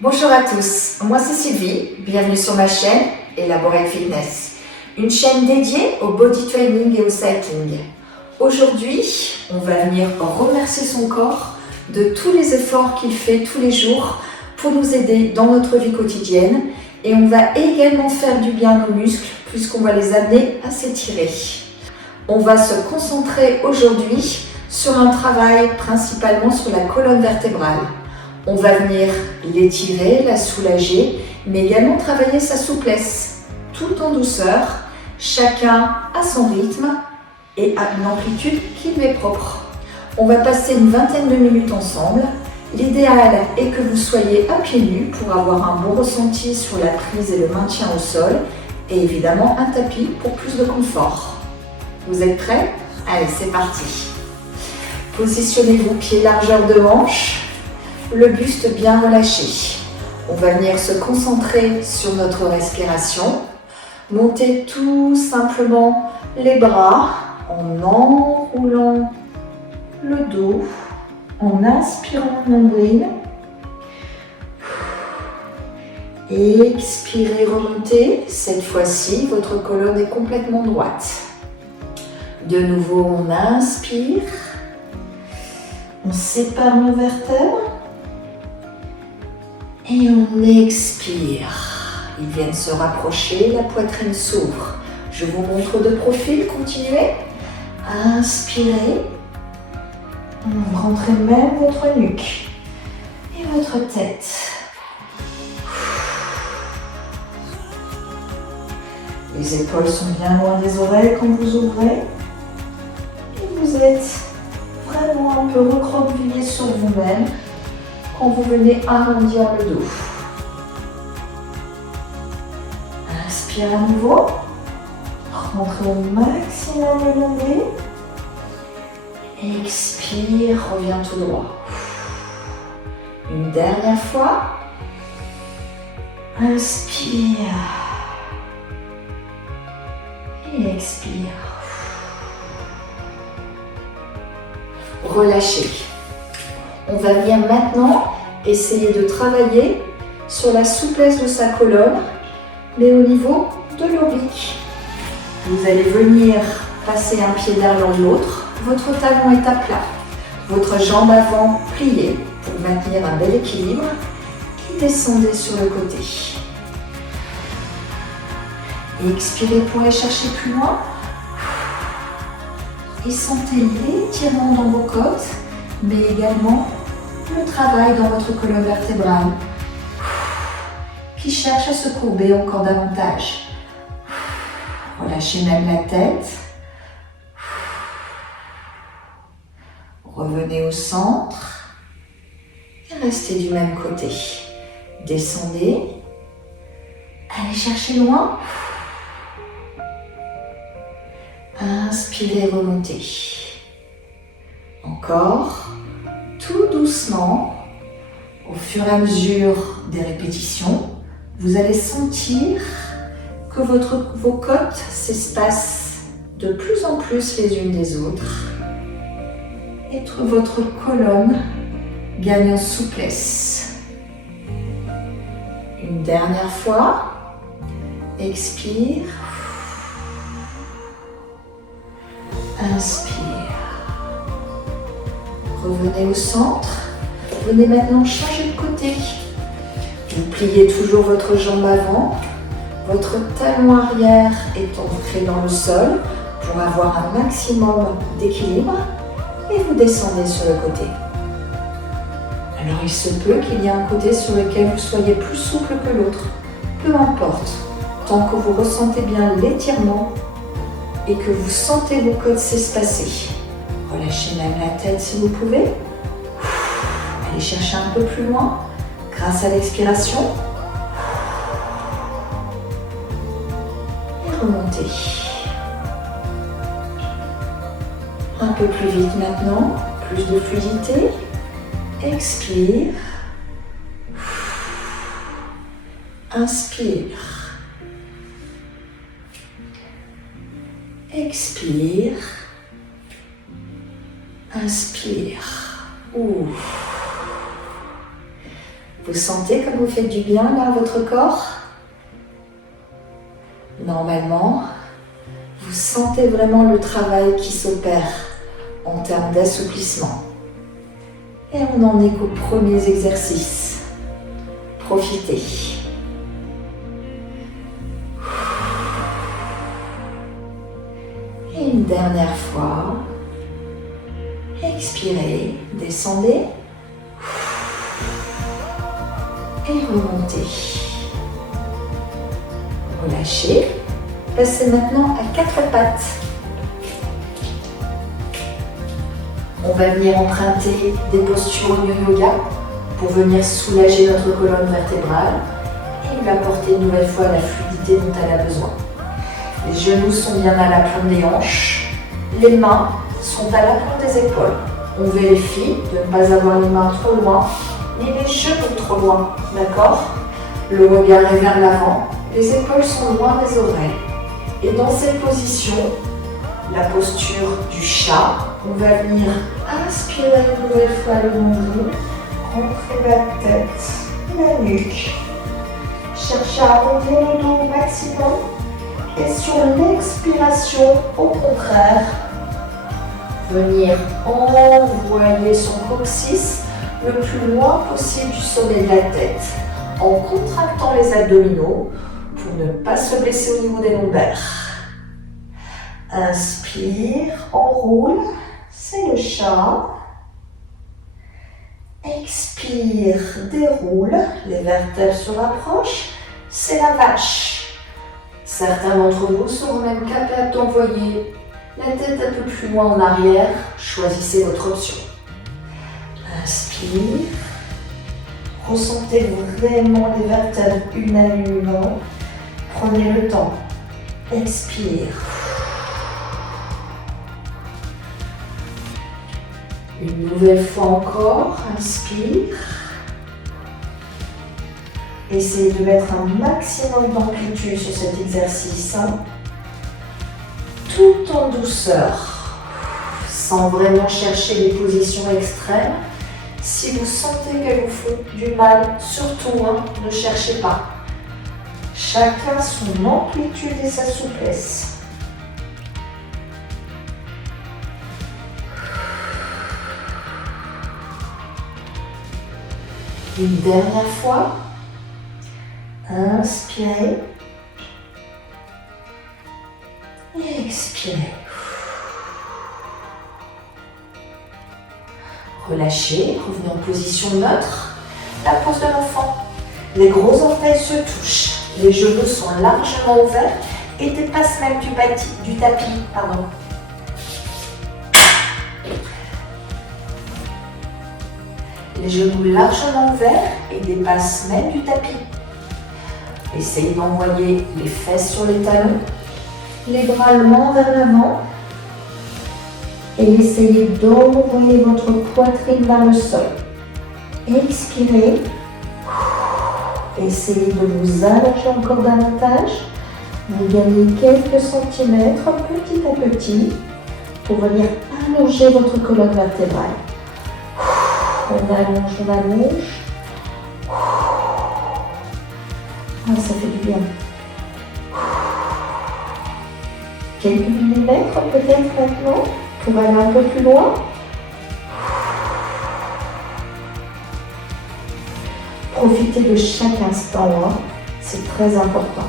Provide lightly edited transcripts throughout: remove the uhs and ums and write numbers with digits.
Bonjour à tous, moi c'est Sylvie, bienvenue sur ma chaîne Elaborate Fitness, une chaîne dédiée au body training et au cycling. Aujourd'hui, on va venir remercier son corps de tous les efforts qu'il fait tous les jours pour nous aider dans notre vie quotidienne et on va également faire du bien à nos muscles puisqu'on va les amener à s'étirer. On va se concentrer aujourd'hui sur un travail principalement sur la colonne vertébrale. On va venir l'étirer, la soulager, mais également travailler sa souplesse, tout en douceur, chacun à son rythme et à une amplitude qui lui est propre. On va passer une vingtaine de minutes ensemble. L'idéal est que vous soyez à pieds nus pour avoir un bon ressenti sur la prise et le maintien au sol, et évidemment un tapis pour plus de confort. Vous êtes prêts? Allez, c'est parti. Positionnez-vous pieds largeur de hanche. Le buste bien relâché. On va venir se concentrer sur notre respiration. Montez tout simplement les bras en enroulant le dos, en inspirant le nombril. Expirez, remontez. Cette fois-ci, votre colonne est complètement droite. De nouveau, on inspire. On sépare nos vertèbres. Et on expire. Ils viennent se rapprocher, la poitrine s'ouvre. Je vous montre de profil, continuez. Inspirez. Rentrez même votre nuque et votre tête. Les épaules sont bien loin des oreilles quand vous ouvrez. Et vous êtes vraiment un peu recroquevillé sur vous-même quand vous venez arrondir le dos. Inspire à nouveau. Rentrez au maximum le nombril. Expire, reviens tout droit. Une dernière fois. Inspire. Et expire. Relâchez. On va venir maintenant essayer de travailler sur la souplesse de sa colonne, mais au niveau de l'oblique. Vous allez venir passer un pied derrière l'autre. Votre talon est à plat. Votre jambe avant pliée pour maintenir un bel équilibre. Et descendez sur le côté. Expirez pour aller chercher plus loin. Et sentez l'étirement dans vos côtes, mais également le travail dans votre colonne vertébrale qui cherche à se courber encore davantage. Relâchez même la tête. Revenez au centre et restez du même côté. Descendez. Allez chercher loin. Inspirez, remontez. Encore. Tout doucement, au fur et à mesure des répétitions, vous allez sentir que vos côtes s'espacent de plus en plus les unes des autres et que votre colonne gagne en souplesse. Une dernière fois, expire, inspire. Revenez au centre. Venez maintenant changer de côté. Vous pliez toujours votre jambe avant. Votre talon arrière est ancré dans le sol pour avoir un maximum d'équilibre. Et vous descendez sur le côté. Alors il se peut qu'il y ait un côté sur lequel vous soyez plus souple que l'autre. Peu importe. Tant que vous ressentez bien l'étirement et que vous sentez vos côtes s'espacer. Relâchez même la tête si vous pouvez. Allez chercher un peu plus loin grâce à l'expiration. Et remontez. Un peu plus vite maintenant, plus de fluidité. Expire. Inspire. Expire. Inspire. Ouf. Vous sentez comme vous faites du bien là à votre corps? Normalement, vous sentez vraiment le travail qui s'opère en termes d'assouplissement. Et on n'en est qu'aux premiers exercices. Profitez. Et une dernière fois. Expirez, descendez. Et remontez. Relâchez. Passez maintenant à 4 pattes. On va venir emprunter des postures au yoga pour venir soulager notre colonne vertébrale et lui apporter une nouvelle fois la fluidité dont elle a besoin. Les genoux sont bien à l'aplomb des hanches. Les mains sont à l'aplomb des épaules. On vérifie de ne pas avoir les mains trop loin ni les genoux trop loin. D'accord? Le regard est vers l'avant. Les épaules sont loin des oreilles. Et dans cette position, la posture du chat, on va venir inspirer une nouvelle fois le nombril, rentrer la tête, la nuque. Cherchez à arrondir le dos au maximum. Et sur l'expiration, au contraire, venir envoyer son coccyx le plus loin possible du sommet de la tête, en contractant les abdominaux pour ne pas se blesser au niveau des lombaires. Inspire, enroule, c'est le chat. Expire, déroule, les vertèbres se rapprochent, c'est la vache. Certains d'entre vous seront même capables d'envoyer la tête un peu plus loin en arrière, choisissez votre option. Inspire, ressentez vraiment les vertèbres une à une. Prenez le temps. Expire. Une nouvelle fois encore, inspire. Essayez de mettre un maximum d'amplitude sur cet exercice, tout en douceur, sans vraiment chercher des positions extrêmes. Si vous sentez qu'elles vous font du mal, surtout ne cherchez pas. Chacun son amplitude et sa souplesse. Une dernière fois. Inspirez. Et expirez. Relâchez, revenez en position neutre. La pose de l'enfant. Les gros orteils se touchent. Les genoux sont largement ouverts et dépassent même du tapis. Les genoux largement ouverts et dépassent même du tapis. Essayez d'envoyer les fesses sur les talons, les bras longs vers l'avant et essayez d'envoyer votre poitrine vers le sol. Expirez. Essayez de vous allonger encore davantage. Vous gagnez quelques centimètres petit à petit pour venir allonger votre colonne vertébrale. On allonge, on allonge. Ça fait du bien. Quelques millimètres peut-être maintenant pour aller un peu plus loin. Profitez de chaque instant, c'est très important.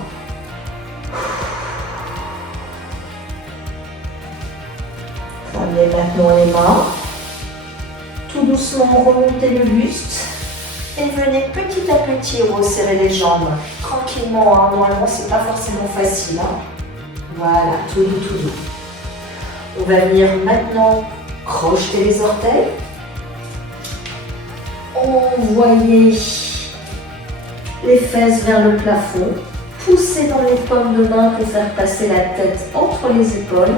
Travaillez maintenant les mains. Tout doucement, remontez le buste. Et venez petit à petit resserrer les jambes. Tranquillement, normalement c'est pas forcément facile. Voilà, tout doux, tout doux. On va venir maintenant crocheter les orteils. Envoyez les fesses vers le plafond. Poussez dans les paumes de main pour faire passer la tête entre les épaules.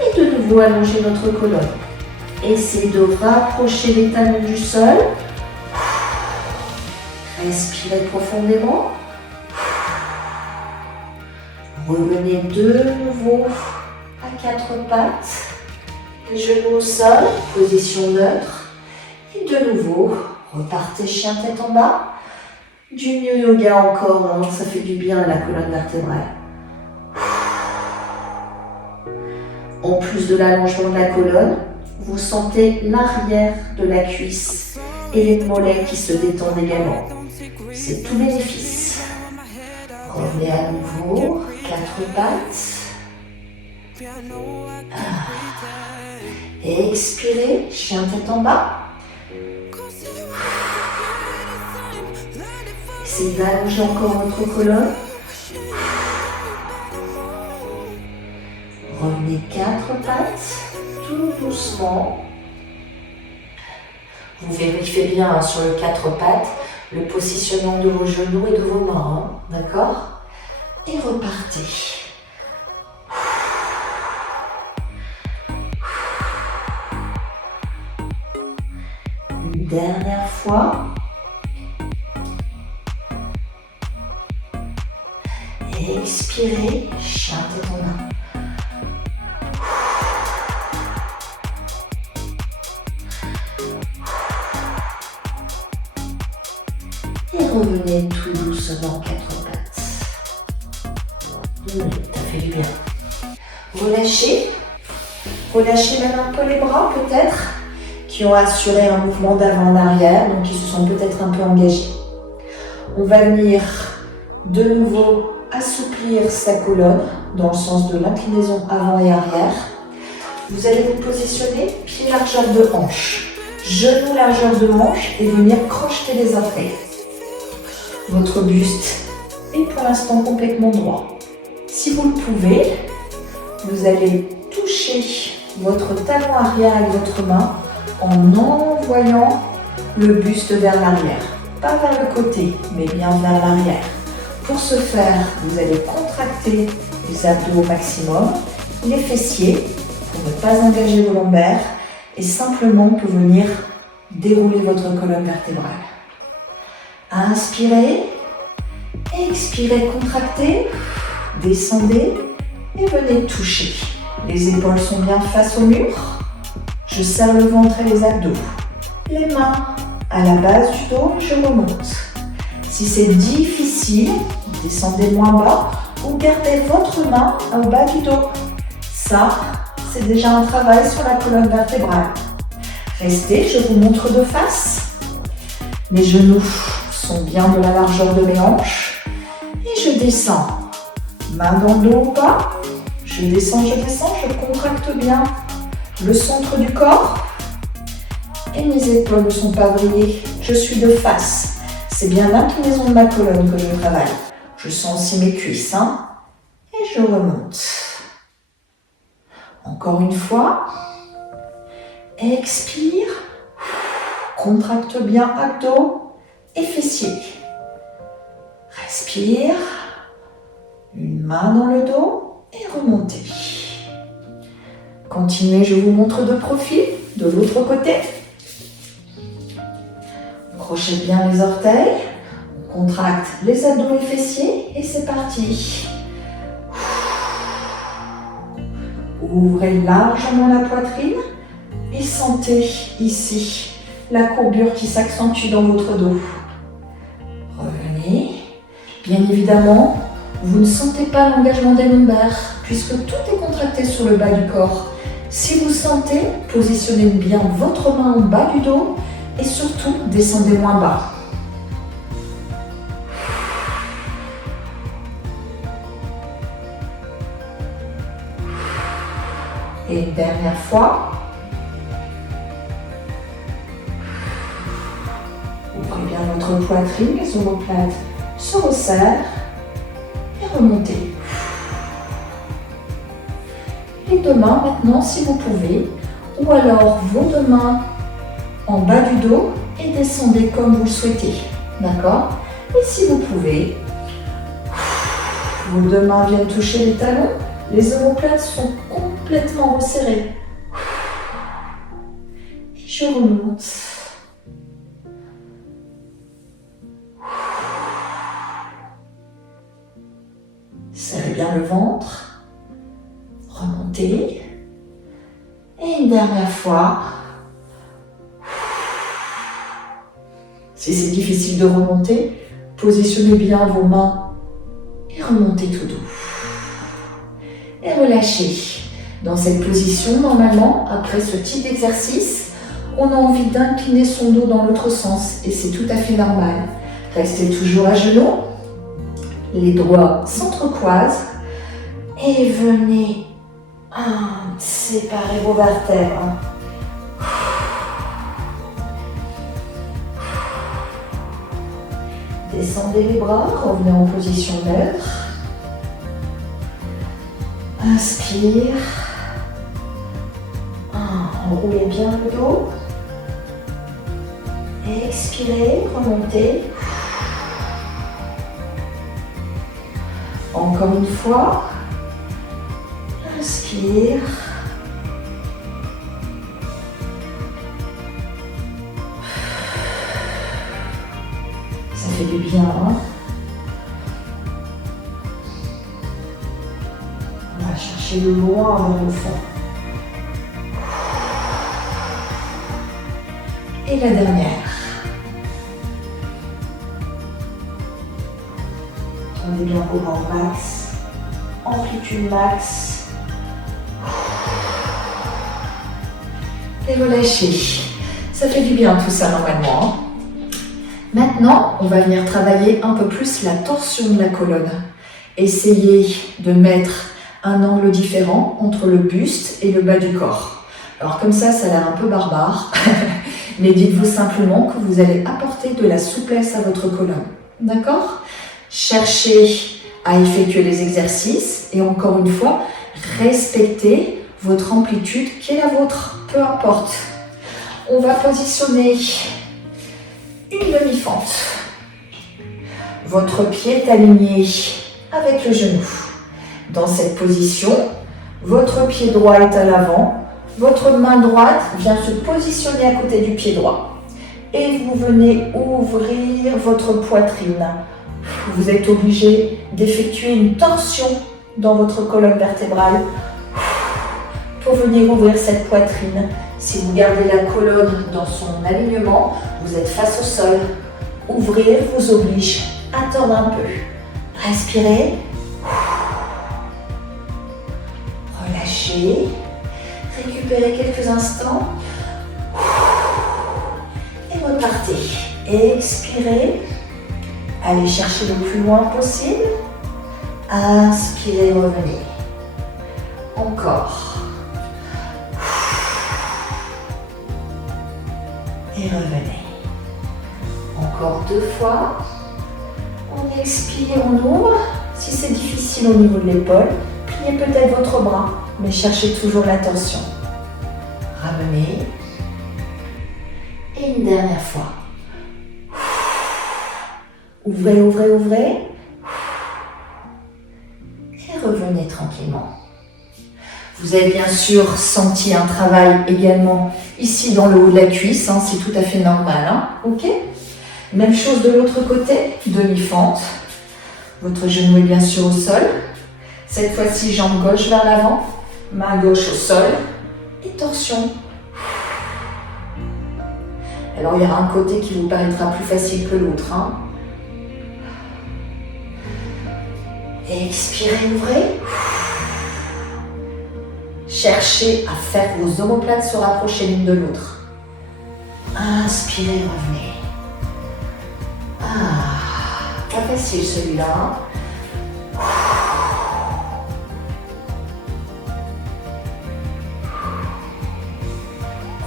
Et de nouveau allonger notre colonne. Essayez de rapprocher les talons du sol. Respirez profondément. Revenez de nouveau à 4 pattes. Les genoux au sol, position neutre. Et de nouveau, repartez chien tête en bas. Du New Yoga encore, hein, ça fait du bien à la colonne vertébrale. En plus de l'allongement de la colonne, vous sentez l'arrière de la cuisse et les mollets qui se détendent également. C'est tout bénéfice. Revenez à nouveau, 4 pattes. Et expirez, chien tête en bas. Essayez d'allonger encore votre colonne. Revenez 4 pattes, tout doucement. Vous vérifiez bien hein, sur le 4 pattes le positionnement de vos genoux et de vos mains, hein, d'accord? Et repartez. Une dernière fois. Et expirez, chien tête en bas. Et revenez tout doucement 4 pattes. Ça fait du bien. Relâchez. Relâchez même un peu les bras peut-être, qui ont assuré un mouvement d'avant en arrière, donc qui se sont peut-être un peu engagés. On va venir de nouveau assouplir sa colonne dans le sens de l'inclinaison avant et arrière. Vous allez vous positionner pied largeur de hanche, genou largeur de hanche et venir crocheter les orteils. Votre buste est pour l'instant complètement droit. Si vous le pouvez, vous allez toucher votre talon arrière avec votre main en envoyant le buste vers l'arrière. Pas vers le côté, mais bien vers l'arrière. Pour ce faire, vous allez contracter les abdos au maximum, les fessiers, pour ne pas engager vos lombaires, et simplement pour venir dérouler votre colonne vertébrale. Inspirez, expirez, contractez, descendez et venez toucher. Les épaules sont bien face au mur. Je serre le ventre et les abdos. Les mains à la base du dos, je remonte. Si c'est difficile, descendez moins bas ou gardez votre main au bas du dos. Ça, c'est déjà un travail sur la colonne vertébrale. Restez, je vous montre de face. Mes genoux sont bien de la largeur de mes hanches. Et je descends. Main dans le dos ou bas. Je descends, je contracte bien le centre du corps. Et mes épaules ne sont pas vrillées. Je suis de face. C'est bien l'inclinaison de ma colonne que je travaille. Je sens aussi mes cuisses. Et je remonte. Encore une fois. Expire. Contracte bien abdos et fessiers. Respire. Une main dans le dos et remontez. Continuez, je vous montre de profil, de l'autre côté. Crochez bien les orteils. On contracte les abdos et les fessiers et c'est parti. Ouvrez largement la poitrine et sentez ici la courbure qui s'accentue dans votre dos. Revenez. Bien évidemment, vous ne sentez pas l'engagement des lombaires puisque tout est contracté sur le bas du corps. Si vous sentez, positionnez bien votre main en bas du dos et surtout descendez moins bas. Et une dernière fois. Ouvrez bien votre poitrine, les omoplates se resserrent et remontez. Les deux mains maintenant si vous pouvez, ou alors vos deux mains en bas du dos et descendez comme vous le souhaitez. D'accord? Et si vous pouvez, vos deux mains viennent toucher les talons, les omoplates sont complètement resserrées. Et je remonte. Serrez bien le ventre. Remontez. Et une dernière fois. Si c'est difficile de remonter, Positionnez bien vos mains et remontez tout doux. Et relâchez. Dans cette position, normalement, après ce type d'exercice, on a envie d'incliner son dos dans l'autre sens et c'est tout à fait normal. Restez toujours à genoux, les doigts s'entrecroisent et venez séparer vos vertèbres. Descendez les bras, revenez en position neutre. Inspire. Enroulez bien le dos. Expirez, remontez. Encore une fois. Inspire. Ça fait du bien, hein? On va chercher le loin vers le fond. Et la dernière. Tendez bien vos bras au max. Amplitude max. Et relâchez. Ça fait du bien tout ça normalement, hein? Maintenant, on va venir travailler un peu plus la torsion de la colonne. Essayez de mettre un angle différent entre le buste et le bas du corps. Alors comme ça a l'air un peu barbare, mais dites-vous simplement que vous allez apporter de la souplesse à votre colonne. D'accord? Cherchez à effectuer les exercices et encore une fois, respectez votre amplitude qui est la vôtre, peu importe. On va positionner une demi-fente. Votre pied est aligné avec le genou. Dans cette position, votre pied droit est à l'avant, votre main droite vient se positionner à côté du pied droit. Et vous venez ouvrir votre poitrine. Vous êtes obligé d'effectuer une torsion dans votre colonne vertébrale pour venir ouvrir cette poitrine. Si vous gardez la colonne dans son alignement, vous êtes face au sol. Ouvrir vous oblige à tordre un peu. Respirez. Relâchez. Récupérez quelques instants. Et repartez. Expirez. Allez chercher le plus loin possible. Inspirez, revenez. Encore. Et revenez. Encore 2 fois. On expire, on ouvre. Si c'est difficile au niveau de l'épaule, pliez peut-être votre bras, mais cherchez toujours la torsion. Ramenez. Et une dernière fois. Ouvrez, ouvrez, ouvrez. Et revenez tranquillement. Vous avez bien sûr senti un travail également ici dans le haut de la cuisse, hein, c'est tout à fait normal. Hein, ok? Même chose de l'autre côté, demi-fente. Votre genou est bien sûr au sol. Cette fois-ci, jambe gauche vers l'avant, main gauche au sol et torsion. Alors il y aura un côté qui vous paraîtra plus facile que l'autre. Hein. Expirez, ouvrez. Cherchez à faire vos omoplates se rapprocher l'une de l'autre. Inspirez, revenez. Pas facile celui-là.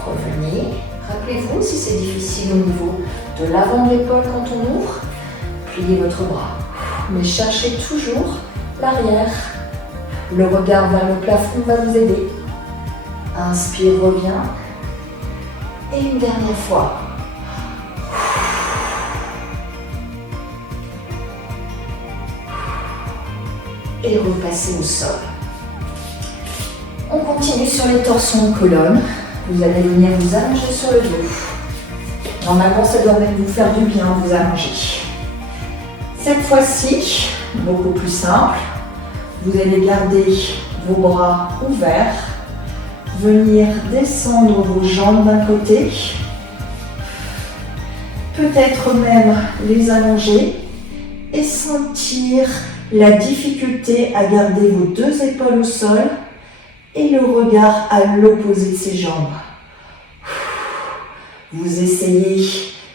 Revenez. Rappelez-vous, si c'est difficile au niveau de l'avant de l'épaule quand on ouvre, pliez votre bras. Mais cherchez toujours l'arrière. Le regard vers le plafond va vous aider. Inspire, reviens. Et une dernière fois. Et repassez au sol. On continue sur les torsions de colonne. Vous allez venir vous allonger sur le dos. Normalement, ça doit même vous faire du bien vous allonger. Cette fois-ci, beaucoup plus simple. Vous allez garder vos bras ouverts, venir descendre vos jambes d'un côté, peut-être même les allonger et sentir la difficulté à garder vos deux épaules au sol et le regard à l'opposé de ses jambes. Vous essayez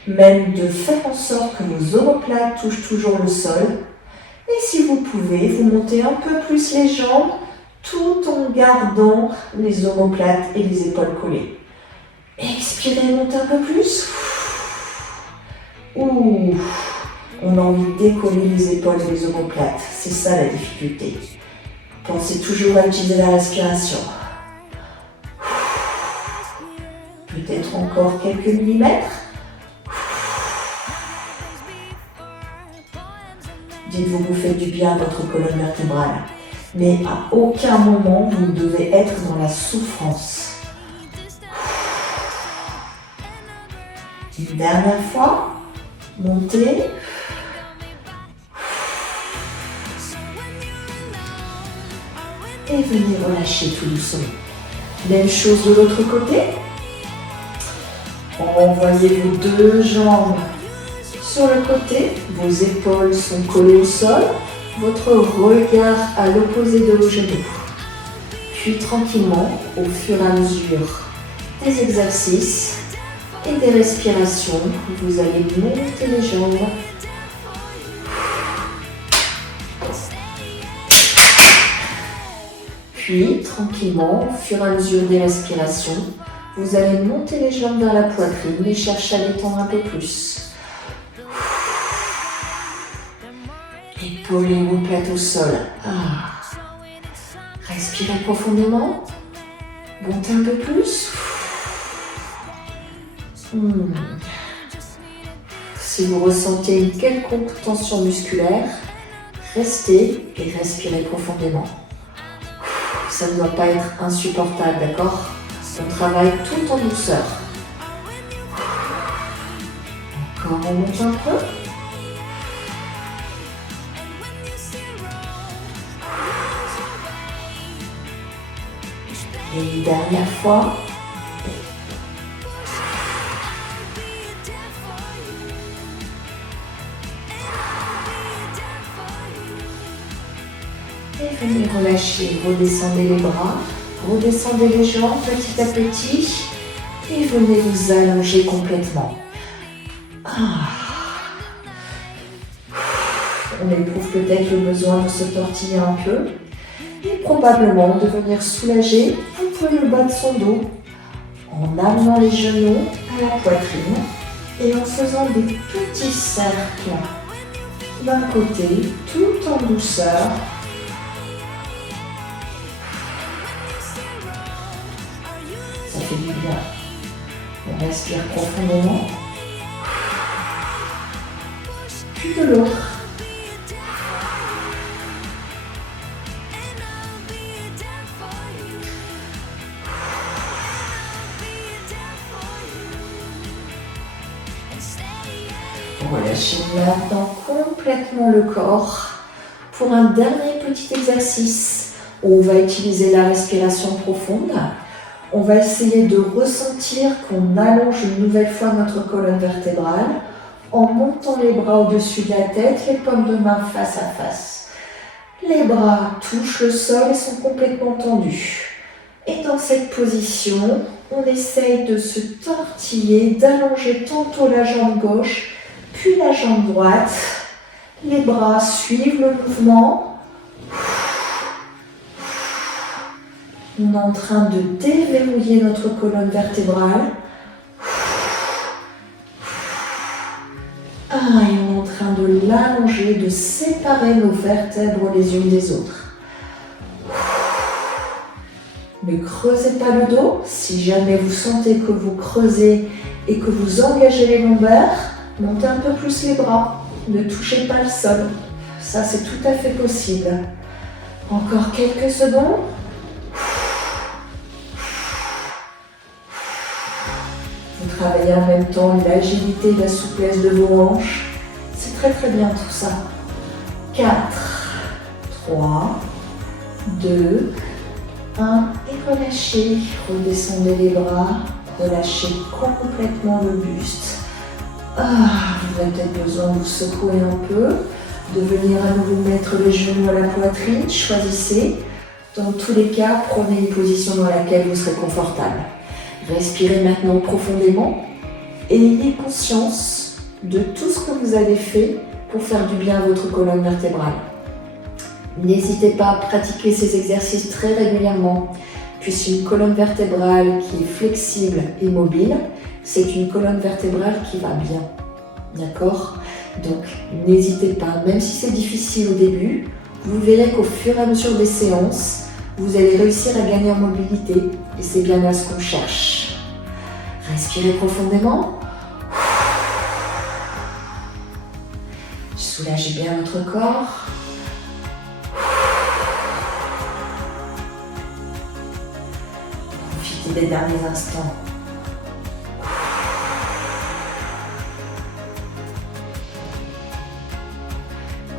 même de faire en sorte que vos omoplates touchent toujours le sol. Et si vous pouvez, vous montez un peu plus les jambes tout en gardant les omoplates et les épaules collées. Expirez, montez un peu plus. Ouh, on a envie de décoller les épaules et les omoplates. C'est ça la difficulté. Pensez toujours à utiliser la respiration. Peut-être encore quelques millimètres. Dites-vous que vous faites du bien à votre colonne vertébrale. Mais à aucun moment vous ne devez être dans la souffrance. Une dernière fois. Montez. Et venez relâcher tout doucement. Même chose de l'autre côté. Envoyez vos deux jambes sur le côté. Vos épaules sont collées au sol. Votre regard à l'opposé de vos genoux. Puis tranquillement, au fur et à mesure des exercices et des respirations, vous allez monter les jambes. Puis, tranquillement, au fur et à mesure des respirations, vous allez monter les jambes vers la poitrine et chercher à l'étendre un peu plus. Épaules et omoplates au sol. Respirez profondément. Montez un peu plus. Si vous ressentez une quelconque tension musculaire, restez et respirez profondément. Ça ne doit pas être insupportable, d'accord? On travaille tout en douceur. Encore, on monte un peu. Et une dernière fois. Et venez relâcher, redescendez les bras, redescendez les jambes petit à petit et venez vous allonger complètement. On éprouve peut-être le besoin de se tortiller un peu et probablement de venir soulager un peu le bas de son dos en amenant les genoux à la poitrine et en faisant des petits cercles d'un côté tout en douceur. Ça fait du bien. On respire profondément. Puis de l'autre. Relâchez maintenant complètement le corps pour un dernier petit exercice où on va utiliser la respiration profonde. On va essayer de ressentir qu'on allonge une nouvelle fois notre colonne vertébrale en montant les bras au-dessus de la tête, les paumes de main face à face. Les bras touchent le sol et sont complètement tendus. Et dans cette position, on essaye de se tortiller, d'allonger tantôt la jambe gauche, puis la jambe droite. Les bras suivent le mouvement. On est en train de déverrouiller notre colonne vertébrale. Et on est en train de l'allonger, de séparer nos vertèbres les unes des autres. Ne creusez pas le dos. Si jamais vous sentez que vous creusez et que vous engagez les lombaires, montez un peu plus les bras. Ne touchez pas le sol. Ça, c'est tout à fait possible. Encore quelques secondes. Vous travaillez en même temps l'agilité et la souplesse de vos hanches. C'est très très bien tout ça. 4, 3, 2, 1 et relâchez. Redescendez les bras. Relâchez complètement le buste. Vous avez peut-être besoin de vous secouer un peu. de venir à nouveau mettre les genoux à la poitrine. Choisissez. Dans tous les cas, prenez une position dans laquelle vous serez confortable. Respirez maintenant profondément et ayez conscience de tout ce que vous avez fait pour faire du bien à votre colonne vertébrale. N'hésitez pas à pratiquer ces exercices très régulièrement, puisqu'une colonne vertébrale qui est flexible et mobile, c'est une colonne vertébrale qui va bien. D'accord ? Donc, n'hésitez pas, même si c'est difficile au début, vous verrez qu'au fur et à mesure des séances, vous allez réussir à gagner en mobilité et c'est bien là ce qu'on cherche. Respirez profondément. Soulagez bien votre corps. Profitez des derniers instants.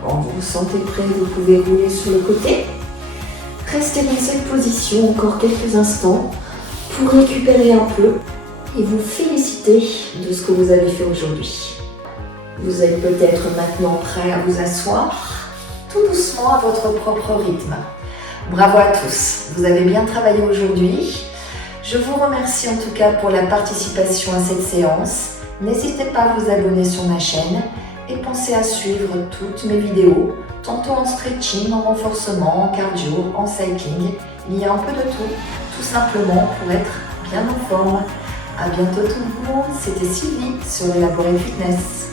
Quand vous vous sentez prêt, vous pouvez rouler sur le côté. Restez dans cette position encore quelques instants pour récupérer un peu et vous féliciter de ce que vous avez fait aujourd'hui. Vous êtes peut-être maintenant prêt à vous asseoir, tout doucement à votre propre rythme. Bravo à tous, vous avez bien travaillé aujourd'hui. Je vous remercie en tout cas pour la participation à cette séance. N'hésitez pas à vous abonner sur ma chaîne et pensez à suivre toutes mes vidéos, tantôt en stretching, en renforcement, en cardio, en cycling. Il y a un peu de tout simplement pour être bien en forme. À bientôt tout le monde, c'était Sylvie sur Elaborate Fitness.